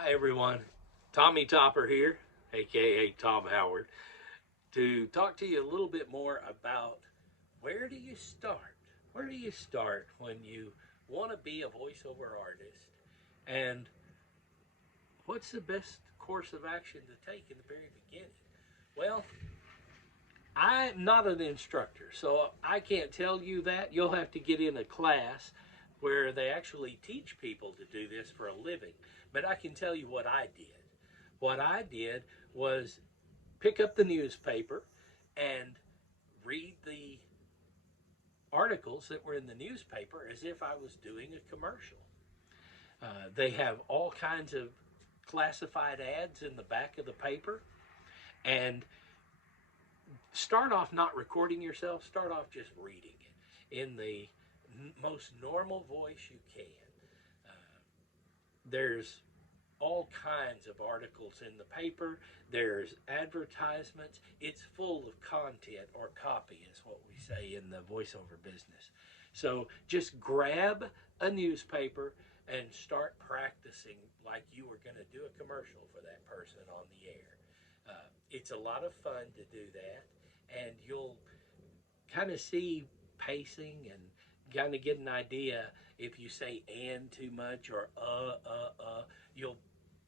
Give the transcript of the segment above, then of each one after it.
Hi everyone, Tommy Topper here, aka Tom Howard, to talk to you a little bit more about where do you start? Where do you start when you want to be a voiceover artist? And what's the best course of action to take in the very beginning? Well, I'm not an instructor, so I can't tell you that. You'll have to get in a class where they actually teach people to do this for a living. But I can tell you what I did. What I did was pick up the newspaper and read the articles that were in the newspaper as if I was doing a commercial. They have all kinds of classified ads in the back of the paper, and start off not recording yourself, start off just reading it in the most normal voice you can. There's all kinds of articles in the paper. There's advertisements. It's full of content, or copy is what we say in the voiceover business. So just grab a newspaper and start practicing like you were going to do a commercial for that person on the air. It's a lot of fun to do that, and you'll kind of see pacing and kind of get an idea. If you say and too much, or you'll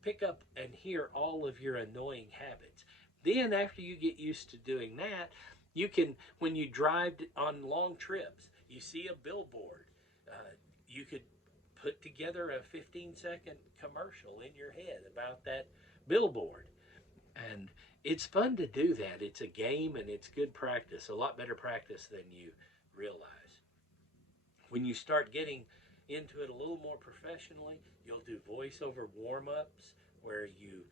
pick up and hear all of your annoying habits. Then after you get used to doing that, you can, when you drive on long trips, you see a billboard, you could put together a 15-second commercial in your head about that billboard. And it's fun to do that. It's a game and it's good practice, a lot better practice than you realize. When you start getting into it a little more professionally, you'll do voiceover warm ups where you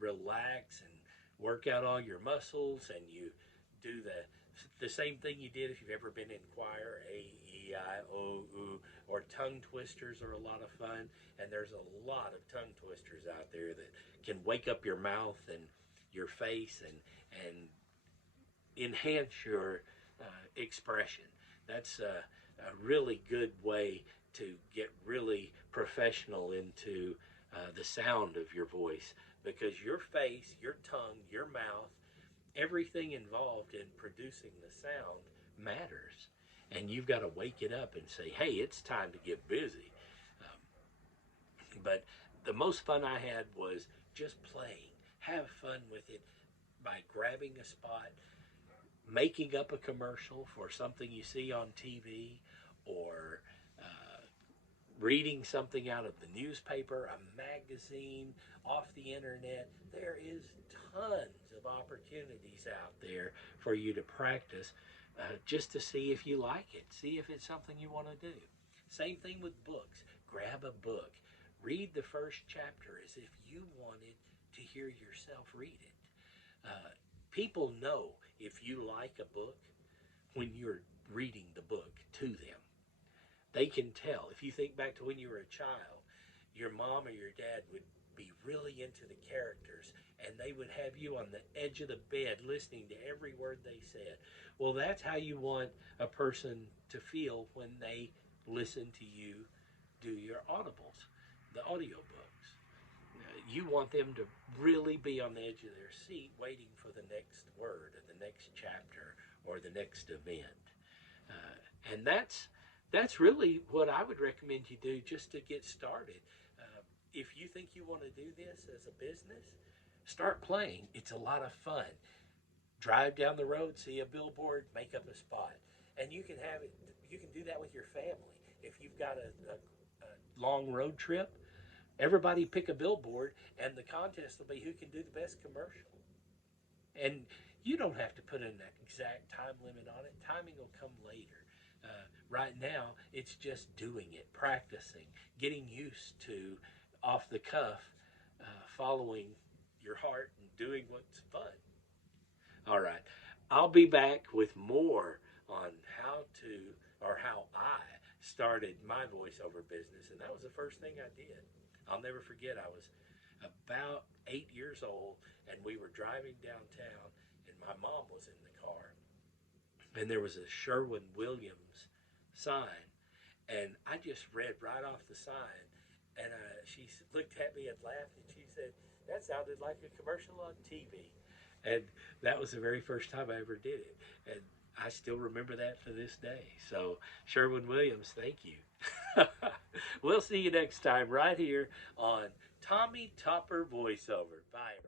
relax and work out all your muscles, and you do the same thing you did if you've ever been in choir, A, E, I, O, U, or tongue twisters are a lot of fun. And there's a lot of tongue twisters out there that can wake up your mouth and your face and enhance your expression. That's a really good way to get really professional into the sound of your voice, because your face, your tongue, your mouth, everything involved in producing the sound matters. And you've got to wake it up and say, hey, it's time to get busy. But the most fun I had was just playing. Have fun with it by grabbing a spot, making up a commercial for something you see on TV, or reading something out of the newspaper, a magazine, off the internet. There is tons of opportunities out there for you to practice, just to see if you like it, see if it's something you want to do. Same thing with books. Grab a book, read the first chapter as if you wanted to hear yourself read it. People know if you like a book when you're reading the book to them. They can tell. If you think back to when you were a child, your mom or your dad would be really into the characters, and they would have you on the edge of the bed listening to every word they said. Well, that's how you want a person to feel when they listen to you do your audibles, the audiobooks. You want them to really be on the edge of their seat waiting for the next word or the next chapter or the next event. And that's really what I would recommend you do just to get started. If you think you want to do this as a business, start playing. It's a lot of fun. Drive down the road, see a billboard, make up a spot. And you can have it, you can do that with your family. If you've got a long road trip, everybody pick a billboard, and the contest will be who can do the best commercial. And you don't have to put an exact time limit on it. Timing will come later. Right now, it's just doing it, practicing, getting used to off the cuff, following your heart and doing what's fun. All right, I'll be back with more on how to, or how I started my voiceover business, and that was the first thing I did. I'll never forget. I was about 8 years old, and we were driving downtown, and my mom was in the car, and there was a Sherwin Williams sign, and I just read right off the sign, And she looked at me and laughed, and she said, "That sounded like a commercial on TV." And that was the very first time I ever did it. And I still remember that to this day. So, Sherwin Williams, thank you. We'll see you next time right here on Tommy Topper Voiceover. Bye.